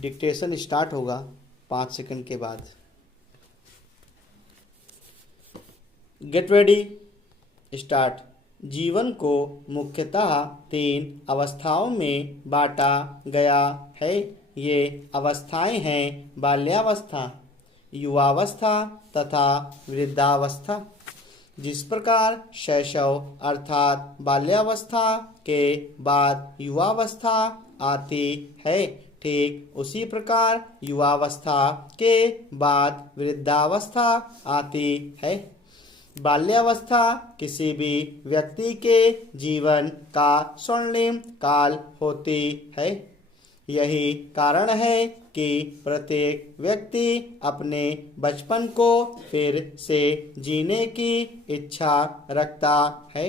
Dictation start होगा 5 second के बाद। Get ready, start. जीवन को मुख्यतः 3 अवस्थाओं में बांटा गया है। ये अवस्थाएं हैं बाल्यावस्था, युवावस्था तथा वृद्धावस्था। जिस प्रकार शैशव अर्थात बाल्यावस्था के बाद युवावस्था आती है, ठीक उसी प्रकार युवावस्था के बाद वृद्धावस्था आती है। बाल्यावस्था किसी भी व्यक्ति के जीवन का स्वर्णिम काल होती है। यही कारण है कि प्रत्येक व्यक्ति अपने बचपन को फिर से जीने की इच्छा रखता है।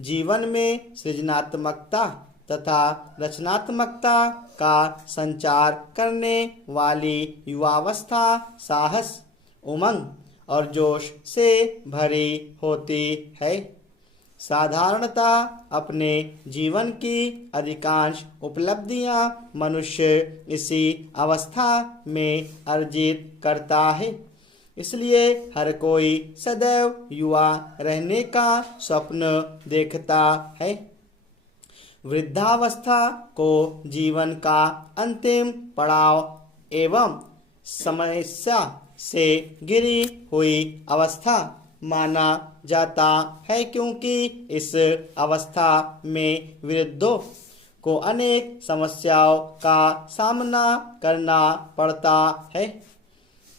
जीवन में सृजनात्मकता तथा रचनात्मकता का संचार करने वाली युवावस्था साहस, उमंग और जोश से भरी होती है। साधारणतः अपने जीवन की अधिकांश उपलब्धियां मनुष्य इसी अवस्था में अर्जित करता है। इसलिए हर कोई सदैव युवा रहने का स्वप्न देखता है। वृद्धावस्था को जीवन का अंतिम पड़ाव एवं समस्या से घिरी हुई अवस्था माना जाता है, क्योंकि इस अवस्था में वृद्धों को अनेक समस्याओं का सामना करना पड़ता है,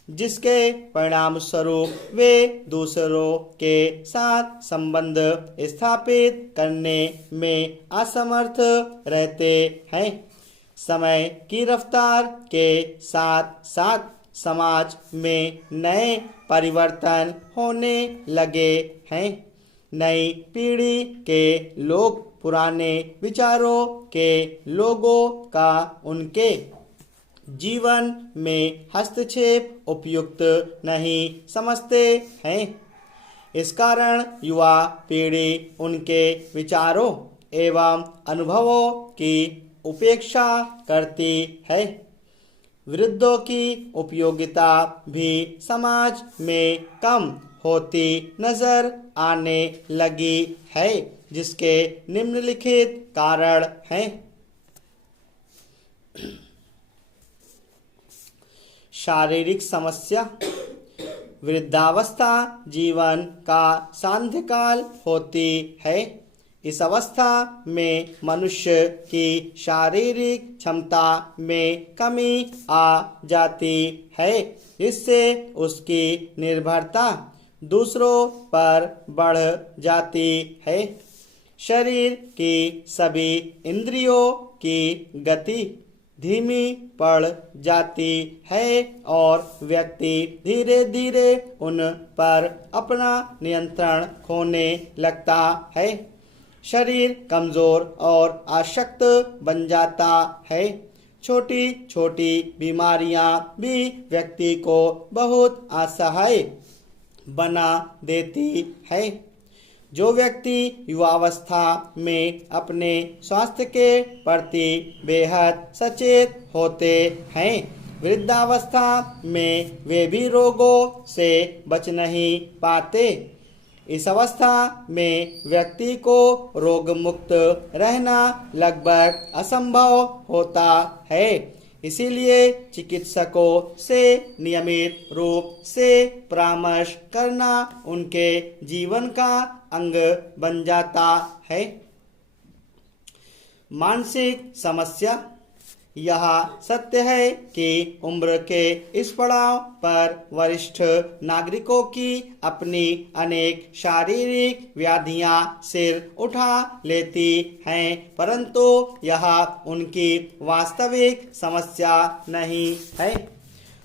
जिसके परिणाम स्वरूप वे दूसरों के साथ संबंध स्थापित करने में असमर्थ रहते हैं। समय की रफ्तार के साथ साथ समाज में नए परिवर्तन होने लगे हैं। नई पीढ़ी के लोग पुराने विचारों के लोगों का उनके जीवन में हस्तक्षेप उपयुक्त नहीं समझते हैं। इस कारण युवा पीढ़ी उनके विचारों एवं अनुभवों की उपेक्षा करती है। वृद्धों की उपयोगिता भी समाज में कम होती नजर आने लगी है, जिसके निम्नलिखित कारण हैं। शारीरिक समस्या। वृद्धावस्था जीवन का सांध्यकाल होती है। इस अवस्था में मनुष्य की शारीरिक क्षमता में कमी आ जाती है, जिससे उसकी निर्भरता दूसरों पर बढ़ जाती है। शरीर की सभी इंद्रियों की गति धीमी पड़ जाती है और व्यक्ति धीरे धीरे उन पर अपना नियंत्रण खोने लगता है। शरीर कमजोर और अशक्त बन जाता है। छोटी छोटी बीमारियां भी व्यक्ति को बहुत असहाय बना देती है। जो व्यक्ति युवावस्था में अपने स्वास्थ्य के प्रति बेहद सचेत होते हैं, वृद्धावस्था में वे भी रोगों से बच नहीं पाते। इस अवस्था में व्यक्ति को रोग मुक्त रहना लगभग असंभव होता है। इसीलिए चिकित्सकों से नियमित रूप से परामर्श करना उनके जीवन का अंग बन जाता है। मानसिक समस्या। यह सत्य है कि उम्र के इस पड़ाव पर वरिष्ठ नागरिकों की अपनी अनेक शारीरिक व्याधियां सिर उठा लेती हैं, परंतु यह उनकी वास्तविक समस्या नहीं है।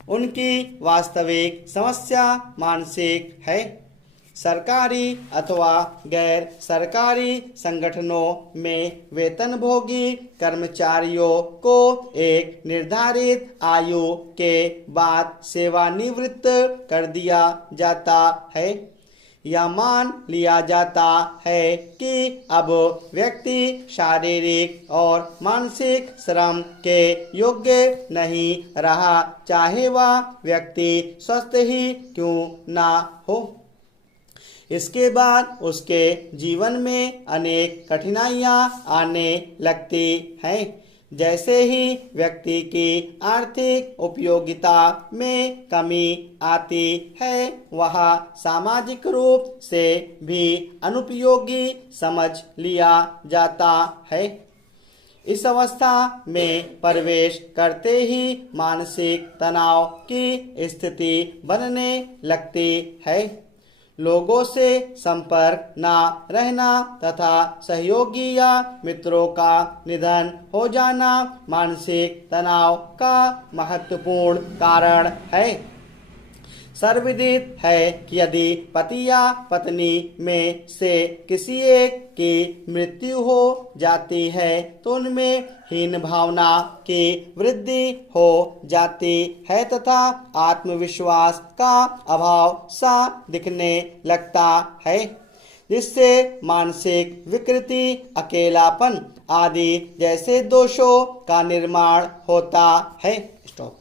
उनकी वास्तविक समस्या मानसिक है। सरकारी अथवा गैर सरकारी संगठनों में वेतनभोगी कर्मचारियों को एक निर्धारित आयु के बाद सेवानिवृत्त कर दिया जाता है। यह मान लिया जाता है कि अब व्यक्ति शारीरिक और मानसिक श्रम के योग्य नहीं रहा, चाहे वह व्यक्ति स्वस्थ ही क्यों ना हो। इसके बाद उसके जीवन में अनेक कठिनाइयां आने लगती हैं। जैसे ही व्यक्ति की आर्थिक उपयोगिता में कमी आती है, वह सामाजिक रूप से भी अनुपयोगी समझ लिया जाता है। इस अवस्था में प्रवेश करते ही मानसिक तनाव की स्थिति बनने लगती है। लोगों से संपर्क ना रहना तथा सहयोगी या मित्रों का निधन हो जाना मानसिक तनाव का महत्वपूर्ण कारण है। सर्वविदित है कि यदि पति या पत्नी में से किसी एक की मृत्यु हो जाती है तो उनमें हीन भावना की वृद्धि हो जाती है तथा आत्मविश्वास का अभाव सा दिखने लगता है, जिससे मानसिक विकृति, अकेलापन आदि जैसे दोषों का निर्माण होता है। स्टॉप।